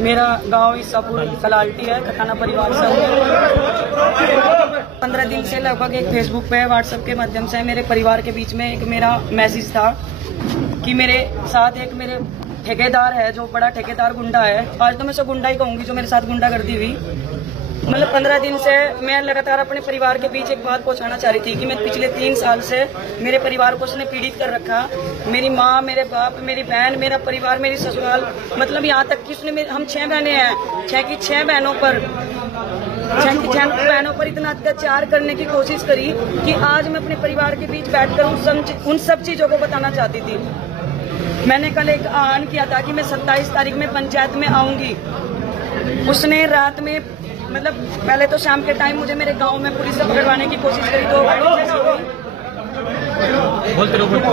मेरा गांव ईसापुर कलाल्टी है, खटाना परिवार से। 15 दिन से लगभग एक फेसबुक पे व्हाट्सएप के माध्यम से मेरे परिवार के बीच में एक मेरा मैसेज था कि मेरे साथ एक मेरे ठेकेदार है जो बड़ा ठेकेदार गुंडा है। आज तो मैं सब गुंडा ही कहूंगी जो मेरे साथ गुंडागर्दी हुई। मतलब 15 दिन से मैं लगातार अपने परिवार के बीच एक बात पहुंचाना चाह रही थी कि मैं पिछले 3 साल से मेरे परिवार को उसने पीड़ित कर रखा। मेरी माँ, मेरे बाप, मेरी बहन, मेरा परिवार, मेरी ससुराल, मतलब यहाँ तक कि उसने हम 6 बहनें हैं, 6 की 6 बहनों पर इतना अत्याचार करने की कोशिश करी कि आज मैं अपने परिवार के बीच बैठकर उन सब चीजों को बताना चाहती थी। मैंने कल एक आह्वान किया था कि मैं 27 तारीख में पंचायत में आऊंगी। उसने रात में मतलब पहले तो शाम के टाइम मुझे मेरे गांव में पुलिस से पकड़वाने की कोशिश करी।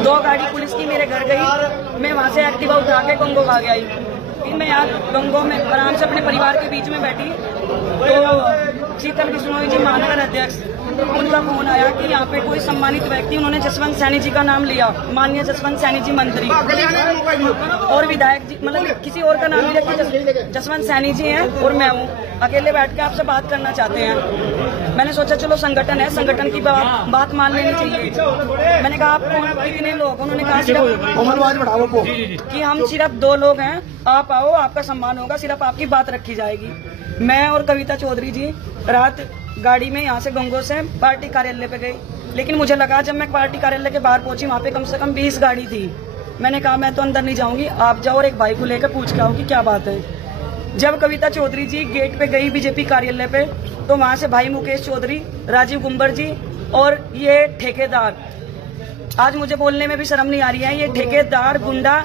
2 गाड़ी पुलिस की मेरे घर गई। मैं वहां से एक्टिवा उठा के गंगो भाग आई। फिर मैं यहाँ गंगो में आराम से अपने परिवार के बीच में बैठी तो शीतल बिश्नोई जी महानगर अध्यक्ष, उनका फोन आया कि यहाँ पे कोई सम्मानित व्यक्ति, उन्होंने जसवंत सैनी जी का नाम लिया, माननीय जसवंत सैनी जी मंत्री और विधायक जी, मतलब किसी और का नाम लिया कि जसवंत सैनी जी हैं और मैं हूँ, अकेले बैठ के आपसे बात करना चाहते हैं। मैंने सोचा चलो संगठन है, संगठन की बात मान लेनी चाहिए। मैंने कहा आप कितने लोग? उन्होंने कहा कि हम सिर्फ 2 लोग हैं, आप आओ, आपका सम्मान होगा, सिर्फ आपकी बात रखी जाएगी। मैं और कविता चौधरी जी रात गाड़ी में यहाँ से गंगो से पार्टी कार्यालय पे गई, लेकिन मुझे लगा जब मैं पार्टी कार्यालय के बाहर पहुंची वहाँ पे कम से कम 20 गाड़ी थी। मैंने कहा मैं तो अंदर नहीं जाऊंगी, आप जाओ और एक भाई को लेकर पूछ के आओ कि क्या बात है। जब कविता चौधरी जी गेट पे गई बीजेपी कार्यालय पे तो वहाँ से भाई मुकेश चौधरी, राजीव गुंबर जी और ये ठेकेदार, आज मुझे बोलने में भी शर्म नहीं आ रही है, ये ठेकेदार गुंडा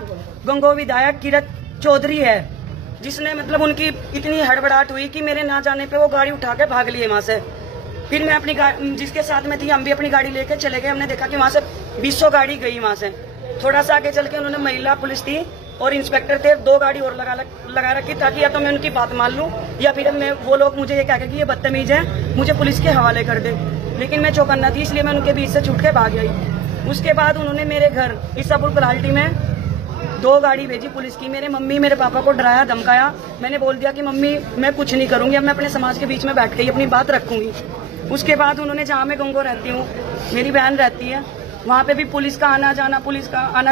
गंगो विधायक किरत चौधरी है, जिसने मतलब उनकी इतनी हड़बड़ाहट हुई कि मेरे ना जाने पे वो गाड़ी उठा के भाग लिए वहां से। फिर मैं अपनी जिसके साथ में थी हम भी अपनी गाड़ी लेके चले गए। हमने देखा कि वहां से 200 गाड़ी गई। वहां से थोड़ा सा आगे चल के उन्होंने महिला पुलिस थी और इंस्पेक्टर थे, 2 गाड़ी और लगा रखी ताकि या तो मैं उनकी बात मान लूं या फिर वो लोग मुझे ये कह के कि ये बदतमीज है, मुझे पुलिस के हवाले कर दे। लेकिन मैं चौकन्ना थी, इसलिए मैं उनके बीच से छूट के भाग गई। उसके बाद उन्होंने मेरे घर ईसापुर कलाल्टी में 2 गाड़ी भेजी पुलिस की। मेरे मम्मी मेरे पापा को डराया धमकाया। मैंने बोल दिया कि मम्मी मैं कुछ नहीं करूंगी, अब मैं अपने समाज के बीच में बैठ के अपनी बात रखूंगी। उसके बाद उन्होंने, जहाँ मैं गंगो रहती हूँ, मेरी बहन रहती है, वहाँ पे भी पुलिस का आना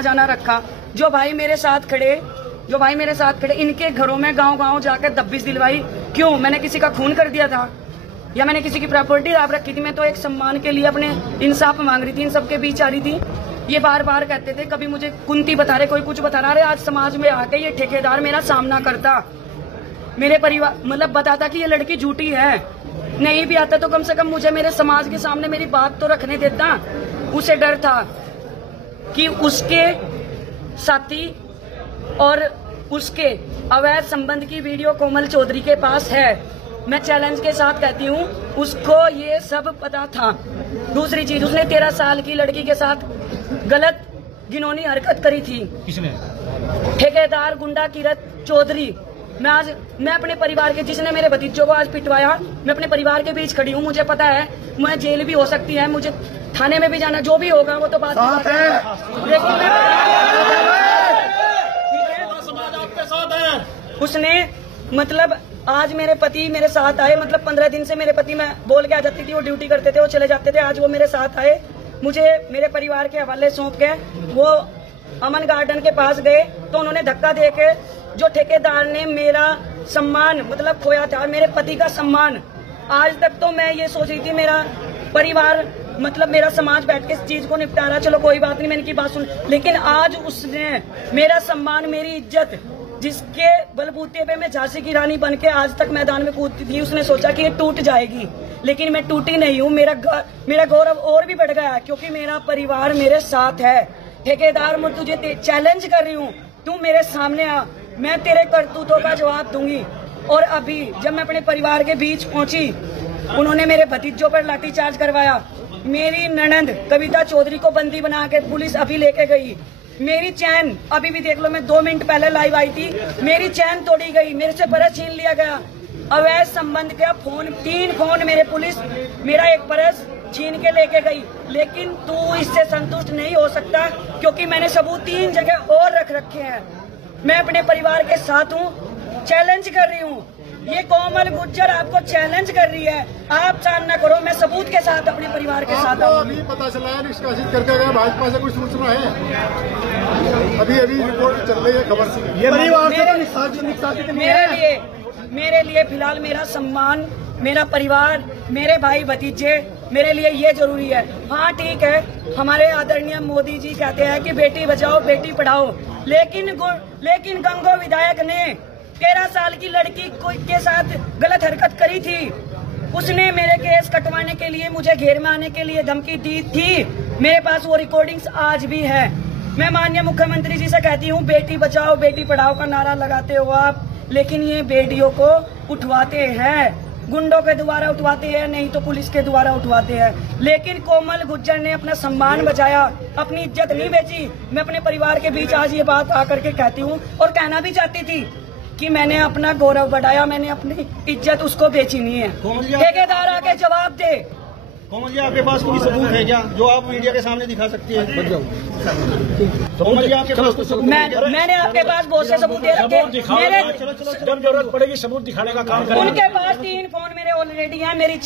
जाना रखा। जो भाई मेरे साथ खड़े इनके घरों में गाँव जाकर दब्बिश दिलवाई। क्यों? मैंने किसी का खून कर दिया था या मैंने किसी की प्रॉपर्टी राब रखी थी? मैं तो एक सम्मान के लिए अपने इंसाफ मांग रही थी, इन सबके बीच आ रही थी। ये बार बार कहते थे, कभी मुझे कुंती बता रहे, कोई कुछ बता रहा है। आज समाज में आके ये ठेकेदार मेरा सामना करता, मेरे परिवार मतलब बताता कि ये लड़की झूठी है। नहीं भी आता तो कम से कम मुझे मेरे समाज के सामने मेरी बात तो रखने देता। उसे डर था कि उसके साथी और उसके अवैध संबंध की वीडियो कोमल चौधरी के पास है। मैं चैलेंज के साथ कहती हूँ, उसको ये सब पता था। दूसरी चीज, उसने 13 साल की लड़की के साथ गलत घिनौनी हरकत करी थी। किसने? ठेकेदार गुंडा किरत चौधरी। मैं अपने परिवार के, जिसने मेरे भतीजों को आज पिटवाया, मैं अपने परिवार के बीच खड़ी हूँ। मुझे पता है मैं जेल भी हो सकती है, मुझे थाने में भी जाना, जो भी होगा वो तो बात है। उसने मतलब आज मेरे पति मेरे साथ आए, मतलब 15 दिन से मेरे पति, मैं बोल के आ जाती थी, वो ड्यूटी करते थे, वो चले जाते थे। आज वो मेरे साथ आए, मुझे मेरे परिवार के हवाले सौंप के वो अमन गार्डन के पास गए तो उन्होंने धक्का दे के, जो ठेकेदार ने मेरा सम्मान मतलब खोया था, मेरे पति का सम्मान। आज तक तो मैं ये सोच रही थी मेरा परिवार मतलब मेरा समाज बैठ के इस चीज को निपटा रहा, चलो कोई बात नहीं, मैंने की बात सुन। लेकिन आज उसने मेरा सम्मान, मेरी इज्जत, जिसके बलबूते पे मैं झांसी की रानी बन के आज तक मैदान में कूदती थी, उसने सोचा कि ये टूट जाएगी, लेकिन मैं टूटी नहीं हूँ। मेरा गौरव और भी बढ़ गया क्योंकि मेरा परिवार मेरे साथ है। ठेकेदार, मैं तुझे चैलेंज कर रही हूँ, तू मेरे सामने आ, मैं तेरे करतूतों का जवाब दूंगी। और अभी जब मैं अपने परिवार के बीच पहुंची, उन्होंने मेरे भतीजों पर लाठीचार्ज करवाया। मेरी ननंद कविता चौधरी को बंदी बना के पुलिस अभी लेके गई। मेरी चैन अभी भी देख लो, मैं 2 मिनट पहले लाइव आई थी, मेरी चैन तोड़ी गई, मेरे से पर्स छीन लिया गया। अवैध संबंध का फोन, 3 फोन मेरे पुलिस मेरा एक पर्स छीन के लेके गई। लेकिन तू इससे संतुष्ट नहीं हो सकता क्योंकि मैंने सबूत 3 जगह और रख रखे हैं। मैं अपने परिवार के साथ हूँ। चैलेंज कर रही हूँ। ये कोमल गुज्जर आपको चैलेंज कर रही है, आप सामना करो, मैं सबूत के साथ अपने परिवार के साथ आऊँ। अभी पता चला है निष्कासित करके गया, भाजपा से कोई सूचना है? अभी रिपोर्ट चल रही है खबर से। मेरे लिए फिलहाल मेरा सम्मान, मेरा परिवार, मेरे भाई भतीजे, मेरे लिए ये जरूरी है। हाँ ठीक है, हमारे आदरणीय मोदी जी कहते हैं कि बेटी बचाओ बेटी पढ़ाओ, लेकिन गंगो विधायक ने 13 साल की लड़की के साथ गलत हरकत करी थी। उसने मेरे केस कटवाने के लिए, मुझे घेर में आने के लिए धमकी दी थी। मेरे पास वो रिकॉर्डिंग्स आज भी है। मैं माननीय मुख्यमंत्री जी से कहती हूँ, बेटी बचाओ बेटी पढ़ाओ का नारा लगाते हो आप, लेकिन ये बेटियों को उठवाते हैं, गुंडों के द्वारा उठवाते हैं, नहीं तो पुलिस के द्वारा उठवाते हैं। लेकिन कोमल गुज्जर ने अपना सम्मान बचाया, अपनी इज्जत नहीं बेची। मैं अपने परिवार के बीच आज ये बात आकर के कहती हूँ, और कहना भी चाहती थी कि मैंने अपना गौरव बढ़ाया, मैंने अपनी इज्जत उसको बेची नहीं है। ठेकेदार आके जवाब दे। कोमल जी, आपके पास कोई सबूत है क्या जो आप मीडिया के सामने दिखा सकती है? कोमल जी, आपके पास सबूत? मैंने आपके पास बहुत से सबूत दे रखे। जब जरूरत पड़ेगी सबूत दिखाने का काम करेंगे। उनके पास 3 फोन मेरे ऑलरेडी हैं, मेरी